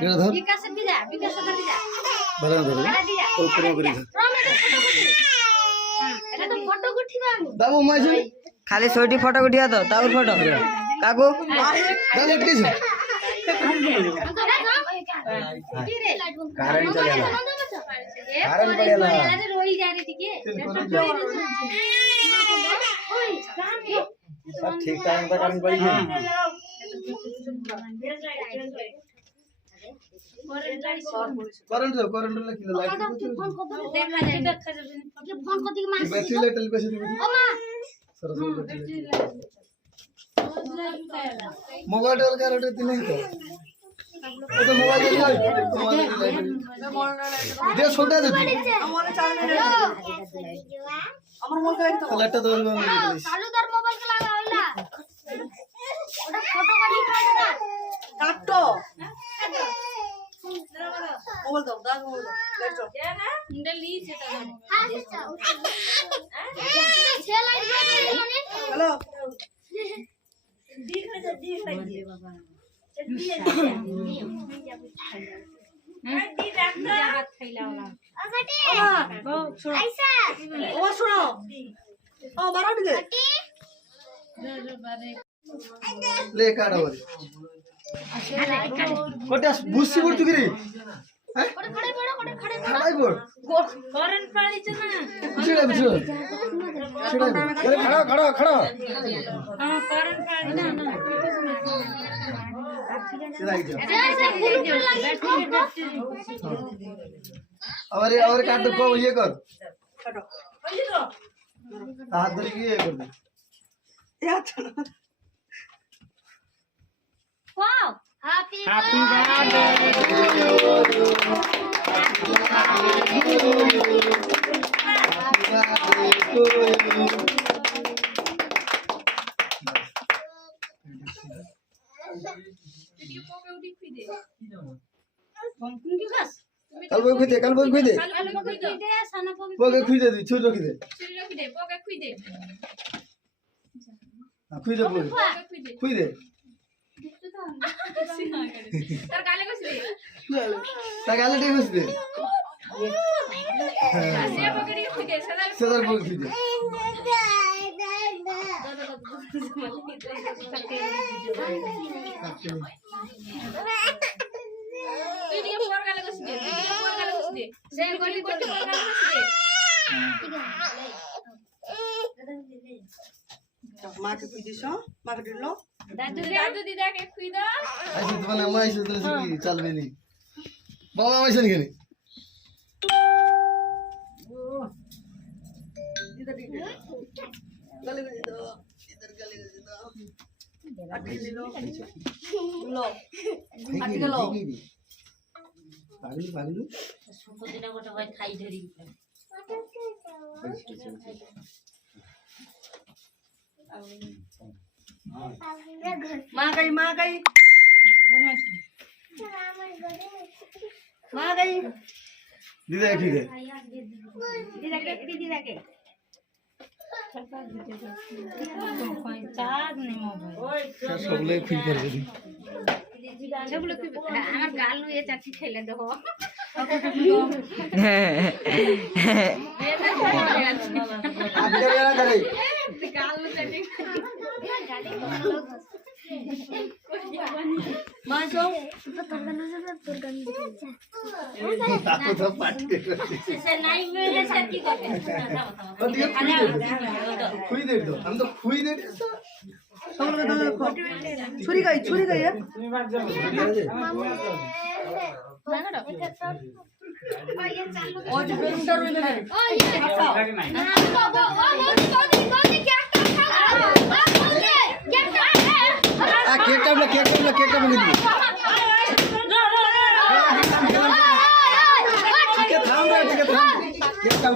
এটা ধর বিকাশে দিদা বিকাশে দিদা ভালো ধর কল্পনা করি এটা তো ফটো উঠিবা আমি বাবু মাইছে খালি ছয়টি ফটো উঠিয়া তো তাউর ফটো কাকু দাদা কিছু কারেন্ট চলে গেল কারেন্ট পড়ে গেল আরে রই যা রে টিকে ওই সব ঠিক টাইম पे কারেন্ট পড়ি গেল करंट ला किलो लाइट फोन को देखा जाए ये फोन को दिख मार बैटरी लाइट ले पैसे दे ओ मां सरस मोबाइल और का रेट नहीं तो वो तो मोबाइल दे लाइट दे छोटा दे আমার 4 মিনিট আমার মোবাইল লাইট তো लाइट तो चालू दर मोबाइल के लगा होला ওটা ফটো কাটি খাবে না কাটো মোবাইল দাও দাও মোবাইল লাইট দাও ইন্ডা লি সেটা হ্যাঁ সেটা সে লাইট দিয়ে মানে হ্যালো শোনো ও মারা দিলে ले काढा वर कोट्या बुसी पडतो की रे हैं खडे खडे खडाई पड करंट पाळीच ना चिडा चिडा चिडा अरे खडा खडा खडा हां करंट पाळी ना ना चिडा इथे जैसे ब्लूटूथ लगी और काट दो को ये कर কাটো हाथ धर के ये कर दे वाओ हैप्पी कल बोल खुदे बोगे खुदे दी छोड़ रखी दे खुदे बोगे खुदे तागाले दे खुदे सदर बोगे खुदे মাকে কই দিছো মাকে দিলো दादू दादू दीदा के खुदा ऐसे तो ना मैं ऐसे तो चल में नहीं बाबा ऐसे नहीं करी इधर गले गले दो इधर गले गले दो अटके ले लो लो अटके लो पागलू पागलू सुको दिना गोटा भाई खाई धरी माँ गई माँ गई दीदा ठीक है दीदा के चार्ज नहीं मोबाइल सब ले खुल कर दे सब लोग আমার গাল নুয়ে চাচি খেলে দেব आप इधर क्या करे গাল নু চাচি माजो ताको सब पाट के से नहीं मिले सर की करते और ये खुई दे दो हम तो खुई दे छुरी गई है और जो बेलूटर में ले ओ ये अच्छा केक टाइम ला केक टाइम में दी ठीक है थाम केक टाइम